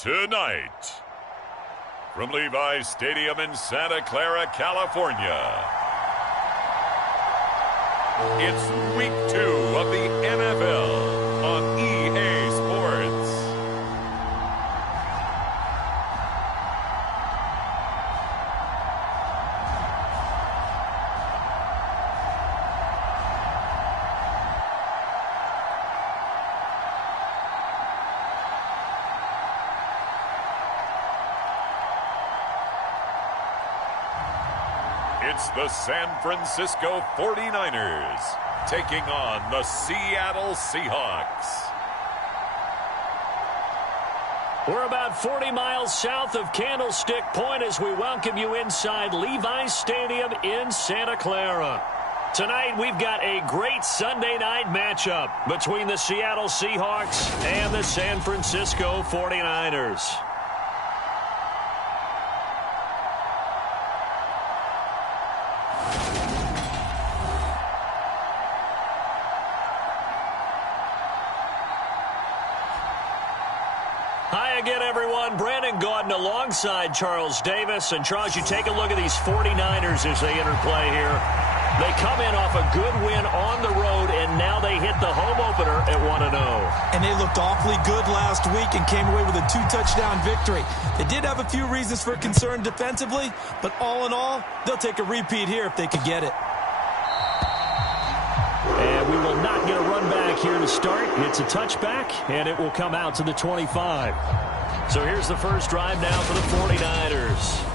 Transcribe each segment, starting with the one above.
Tonight, from Levi's Stadium in Santa Clara, California, it's Week 2 of the NFL on EA Sports. It's the San Francisco 49ers taking on the Seattle Seahawks. We're about 40 miles south of Candlestick Point as we welcome you inside Levi's Stadium in Santa Clara. Tonight, we've got a great Sunday night matchup between the Seattle Seahawks and the San Francisco 49ers. Hi again, everyone. Brandon Gaudin alongside Charles Davis. And, Charles, you take a look at these 49ers as they interplay here. They come in off a good win on the road, and now they hit the home opener at 1-0. And they looked awfully good last week and came away with a 2-touchdown victory. They did have a few reasons for concern defensively, but all in all, they'll take a repeat here if they could get it. And we will not get a run back here to start. It's a touchback, and it will come out to the 25. So here's the first drive now for the 49ers.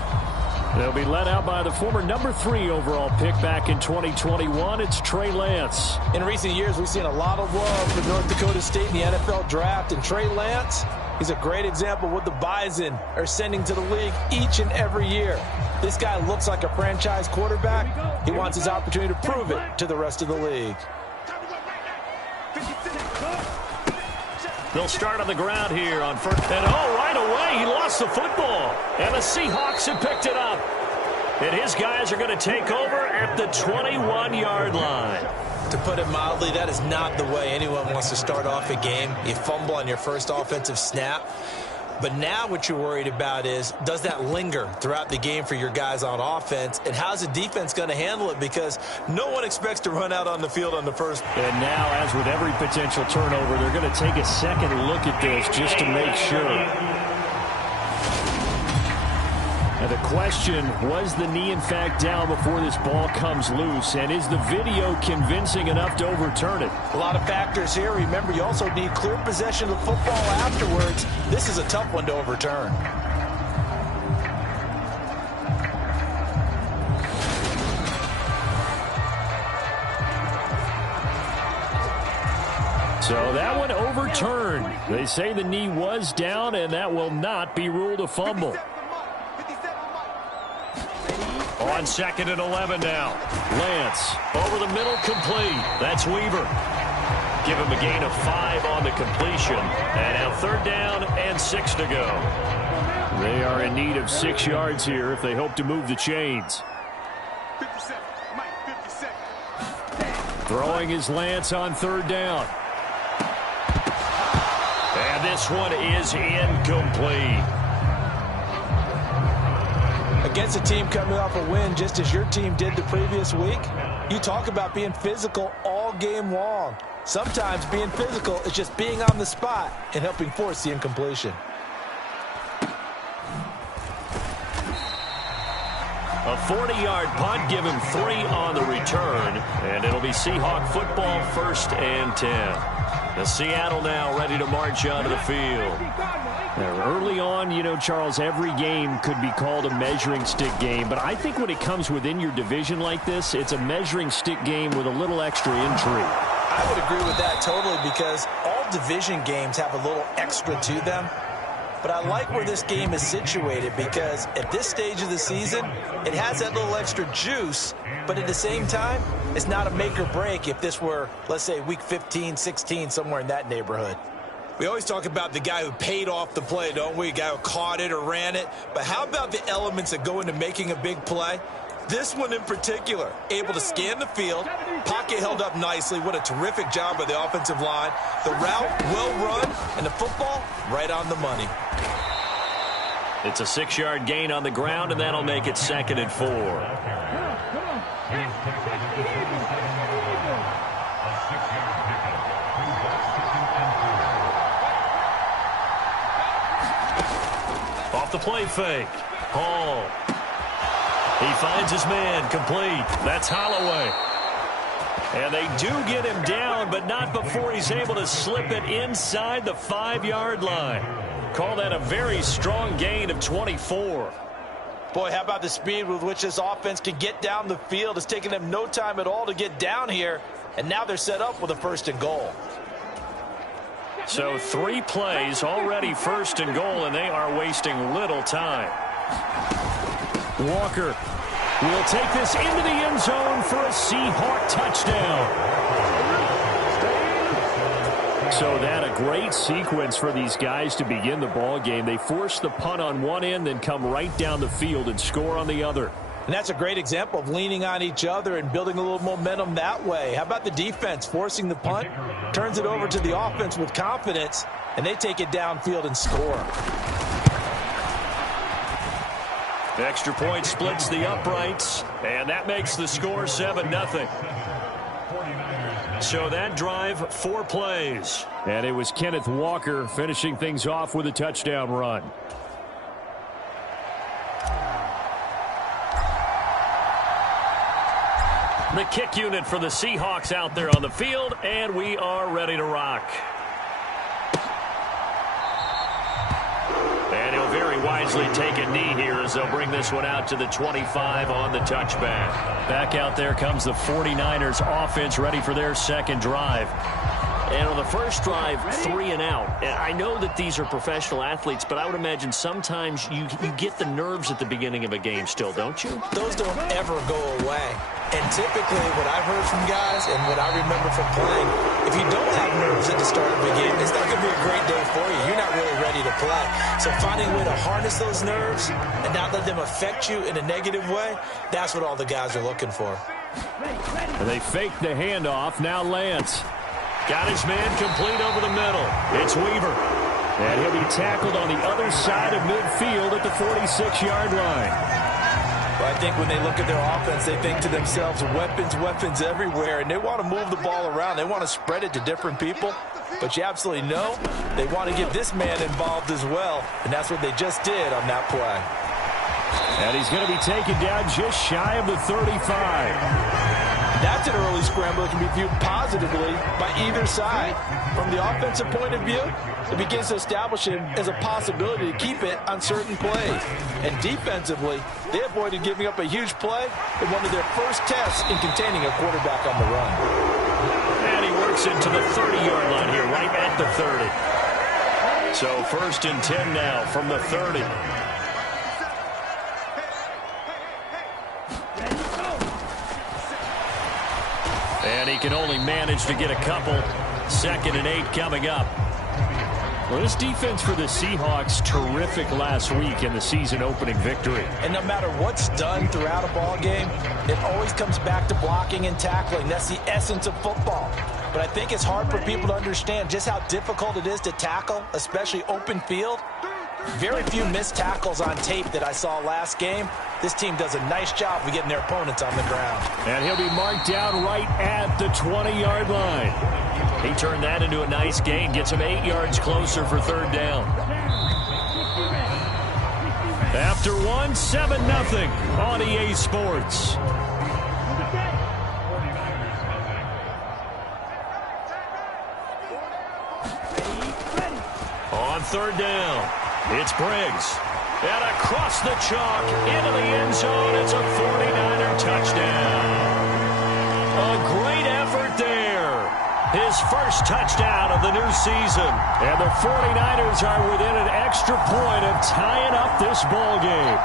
They'll be led out by the former number 3 overall pick back in 2021. It's Trey Lance. In recent years, we've seen a lot of love for North Dakota State in the NFL draft. And Trey Lance, he's a great example of what the Bison are sending to the league each and every year. This guy looks like a franchise quarterback. He wants his opportunity to prove it to the rest of the league. They'll start on the ground here on first. And right away, he lost the football. And the Seahawks have picked it up. And his guys are going to take over at the 21-yard line. To put it mildly, that is not the way anyone wants to start off a game. You fumble on your first offensive snap. But now what you're worried about is, does that linger throughout the game for your guys on offense? And how's the defense going to handle it? Because no one expects to run out on the field on the first. And now, as with every potential turnover, they're going to take a second look at this just to make sure. Now the question, was the knee in fact down before this ball comes loose? And is the video convincing enough to overturn it? A lot of factors here. Remember, you also need clear possession of the football afterwards. This is a tough one to overturn. So that one overturned. They say the knee was down, and that will not be ruled a fumble. On 2nd and 11 now. Lance over the middle, complete. That's Weaver. Give him a gain of 5 on the completion. And now 3rd down and 6 to go. They are in need of 6 yards here if they hope to move the chains. Throwing is Lance on 3rd down. And this one is incomplete. Against a team coming off a win just as your team did the previous week, you talk about being physical all game long. Sometimes being physical is just being on the spot and helping force the incompletion. A 40-yard punt, give him 3 on the return, and it'll be Seahawk football, 1st and 10. The Seattle now ready to march onto the field. Now, early on, you know, Charles, every game could be called a measuring stick game, but I think when it comes within your division like this, it's a measuring stick game with a little extra intrigue. I would agree with that totally, because all division games have a little extra to them. But I like where this game is situated, because at this stage of the season, it has that little extra juice, but at the same time, it's not a make or break if this were, let's say, week 15, 16, somewhere in that neighborhood. We always talk about the guy who paid off the play, don't we? A guy who caught it or ran it. But how about the elements that go into making a big play? This one in particular, able to scan the field, pocket held up nicely. What a terrific job by the offensive line. The route well run, and the football right on the money. It's a 6-yard gain on the ground, and that'll make it 2nd and 4. Off the play fake. Hall. He finds his man, complete. That's Holloway. And they do get him down, but not before he's able to slip it inside the 5-yard line. Call that a very strong gain of 24. Boy, how about the speed with which this offense can get down the field? It's taken them no time at all to get down here, and now they're set up with a 1st and goal. So 3 plays, already 1st and goal, and they are wasting little time. Walker will take this into the end zone for a Seahawk touchdown. So that a great sequence for these guys to begin the ball game. They force the punt on one end, then come right down the field and score on the other. And that's a great example of leaning on each other and building a little momentum that way. How about the defense forcing the punt, turns it over to the offense with confidence, and they take it downfield and score. The extra point splits the uprights, and that makes the score 7-0. So that drive, 4 plays. And it was Kenneth Walker finishing things off with a touchdown run. The kick unit for the Seahawks out there on the field, and we are ready to rock. And he'll very wisely take a knee here as they'll bring this one out to the 25 on the touchback. Back out there comes the 49ers offense ready for their 2nd drive. And on the first drive, 3 and out. And I know that these are professional athletes, but I would imagine sometimes you get the nerves at the beginning of a game still, don't you? Those don't ever go away. And typically what I've heard from guys and what I remember from playing, if you don't have nerves at the start of a game, it's not going to be a great day for you. You're not really ready to play. So finding a way to harness those nerves and not let them affect you in a negative way, that's what all the guys are looking for. And they fake the handoff. Now Lance. Got his man complete over the middle. It's Weaver. And he'll be tackled on the other side of midfield at the 46-yard line. Well, I think when they look at their offense, they think to themselves, weapons everywhere, and they want to move the ball around. They want to spread it to different people. But you absolutely know they want to get this man involved as well, and that's what they just did on that play. And he's going to be taken down just shy of the 35. That's an early scramble that can be viewed positively by either side. From the offensive point of view, it begins to establish him as a possibility to keep it on certain plays. And defensively, they avoided giving up a huge play in one of their first tests in containing a quarterback on the run. And he works into the 30-yard line here, right at the 30. So 1st and 10 now from the 30. And he can only manage to get a couple. 2nd and 8 coming up. Well, this defense for the Seahawks, terrific last week in the season opening victory. And no matter what's done throughout a ball game, it always comes back to blocking and tackling. That's the essence of football. But I think it's hard for people to understand just how difficult it is to tackle, especially open field. Very few missed tackles on tape that I saw last game. This team does a nice job of getting their opponents on the ground. And he'll be marked down right at the 20-yard line. He turned that into a nice gain, gets him 8 yards closer for 3rd down. After 1, 7-0 on EA Sports. On 3rd down, it's Briggs. And across the chalk, into the end zone, it's a 49er touchdown. A great effort there. His first touchdown of the new season. And the 49ers are within an extra point of tying up this ball game.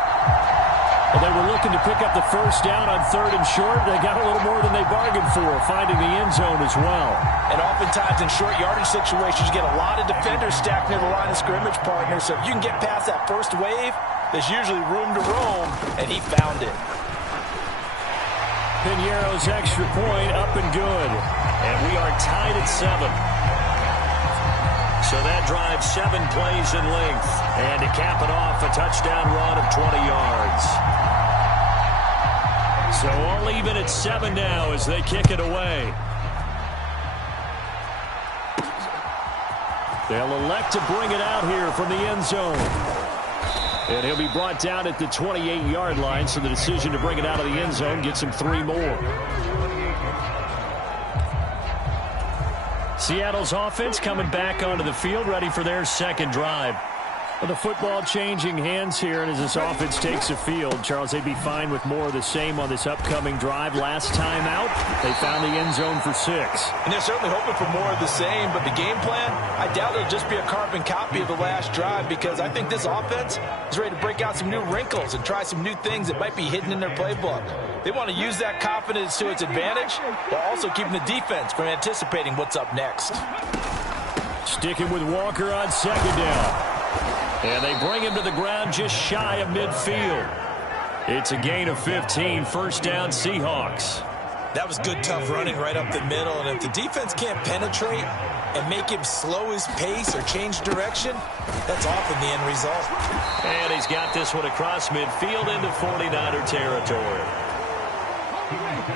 Well, they were looking to pick up the first down on 3rd and short. They got a little more than they bargained for, finding the end zone as well. And oftentimes in short yardage situations, you get a lot of defenders stacked near the line of scrimmage, partner. So if you can get past that first wave, there's usually room to roam, and he found it. Piñeiro's extra point up and good. And we are tied at 7. So that drives 7 plays in length. And to cap it off, a touchdown run of 20 yards. So all even at 7 now as they kick it away. They'll elect to bring it out here from the end zone. And he'll be brought down at the 28-yard line, so the decision to bring it out of the end zone gets him 3 more. Seattle's offense coming back onto the field, ready for their second drive. Well, the football changing hands here, and as this offense takes the field, Charles, they'd be fine with more of the same on this upcoming drive. Last time out, they found the end zone for 6. And they're certainly hoping for more of the same, but the game plan, I doubt it'll just be a carbon copy of the last drive, because I think this offense is ready to break out some new wrinkles and try some new things that might be hidden in their playbook. They want to use that confidence to its advantage, while also keeping the defense from anticipating what's up next. Sticking with Walker on second down. And they bring him to the ground just shy of midfield. It's a gain of 15, first down Seahawks. That was good, tough running right up the middle, and if the defense can't penetrate and make him slow his pace or change direction, that's often the end result. And he's got this one across midfield into 49er territory.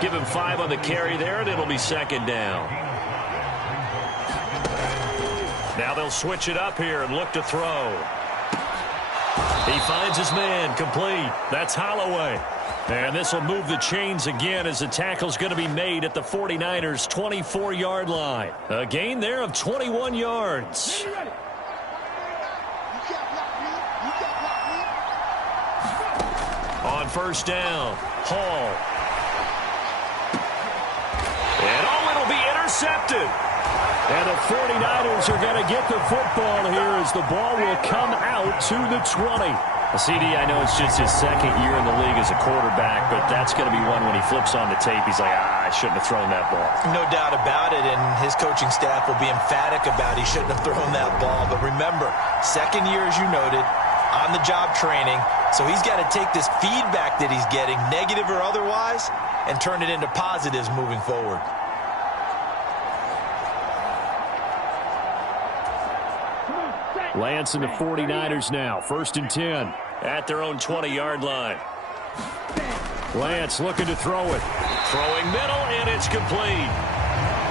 Give him 5 on the carry there, and it'll be second down. Now they'll switch it up here and look to throw. He finds his man, complete. That's Holloway. And this will move the chains again as the tackle's going to be made at the 49ers' 24-yard line. A gain there of 21 yards. On first down, Hall. And it'll be intercepted. And the 49ers are going to get the football here as the ball will come out to the 20. CD, I know it's just his second year in the league as a quarterback, but that's going to be one when he flips on the tape. He's like, I shouldn't have thrown that ball. No doubt about it, and his coaching staff will be emphatic about he shouldn't have thrown that ball. But remember, second year, as you noted, on-the-job training, so he's got to take this feedback that he's getting, negative or otherwise, and turn it into positives moving forward. Lance and the 49ers now, 1st and 10. At their own 20-yard line. Lance looking to throw it. Throwing middle, and it's complete.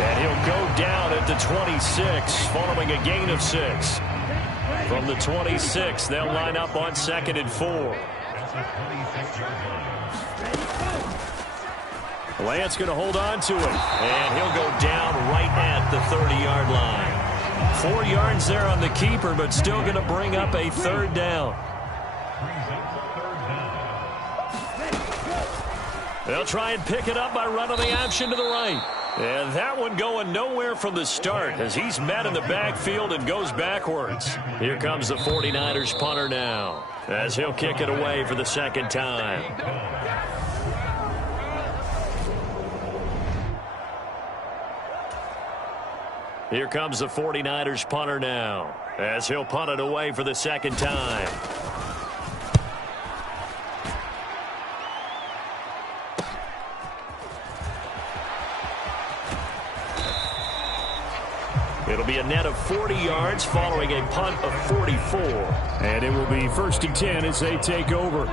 And he'll go down at the 26, following a gain of 6. From the 26, they'll line up on 2nd and 4. Lance going to hold on to it. And he'll go down right at the 30-yard line. 4 yards there on the keeper, but still going to bring up a 3rd down. They'll try and pick it up by running the option to the right. And that one going nowhere from the start as he's met in the backfield and goes backwards. Here comes the 49ers punter now as he'll kick it away for the 2nd time. Here comes the 49ers punter now as he'll punt it away for the 2nd time. It'll be a net of 40 yards following a punt of 44. And it will be 1st and 10 as they take over.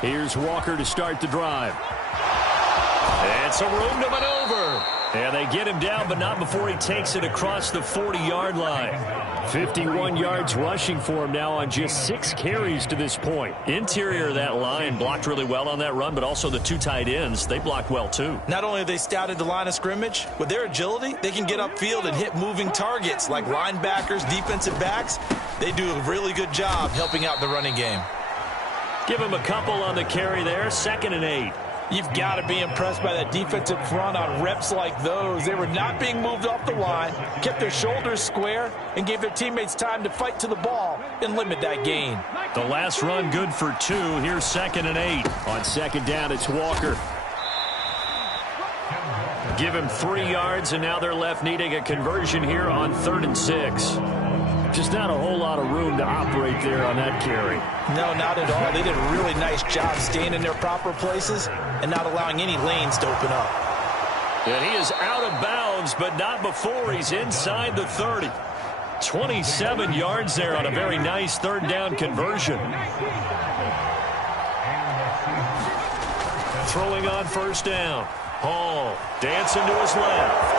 Here's Walker to start the drive. And some room to maneuver. And they get him down, but not before he takes it across the 40-yard line. 51 yards rushing for him now on just 6 carries to this point. Interior of that line blocked really well on that run, but also the 2 tight ends, they blocked well too. Not only have they scouted the line of scrimmage, with their agility, they can get upfield and hit moving targets like linebackers, defensive backs. They do a really good job helping out the running game. Give him a couple on the carry there, 2nd and 8. You've got to be impressed by that defensive front on reps like those. They were not being moved off the line, kept their shoulders square, and gave their teammates time to fight to the ball and limit that gain. The last run good for 2. Here's 2nd and 8. On 2nd down, it's Walker. Give him 3 yards, and now they're left needing a conversion here on 3rd and 6. Just not a whole lot of room to operate there on that carry. No, not at all. They did a really nice job staying in their proper places and not allowing any lanes to open up. And he is out of bounds, but not before he's inside the 30. 27 yards there on a very nice third down conversion. Throwing on first down. Hall dancing to his left.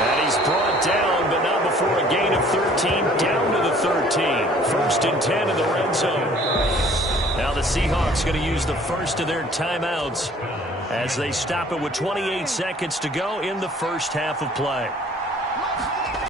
And he's brought down, but not before a gain of 13, down to the 13. First and 10 in the red zone. Now the Seahawks going to use the first of their timeouts as they stop it with 28 seconds to go in the first half of play.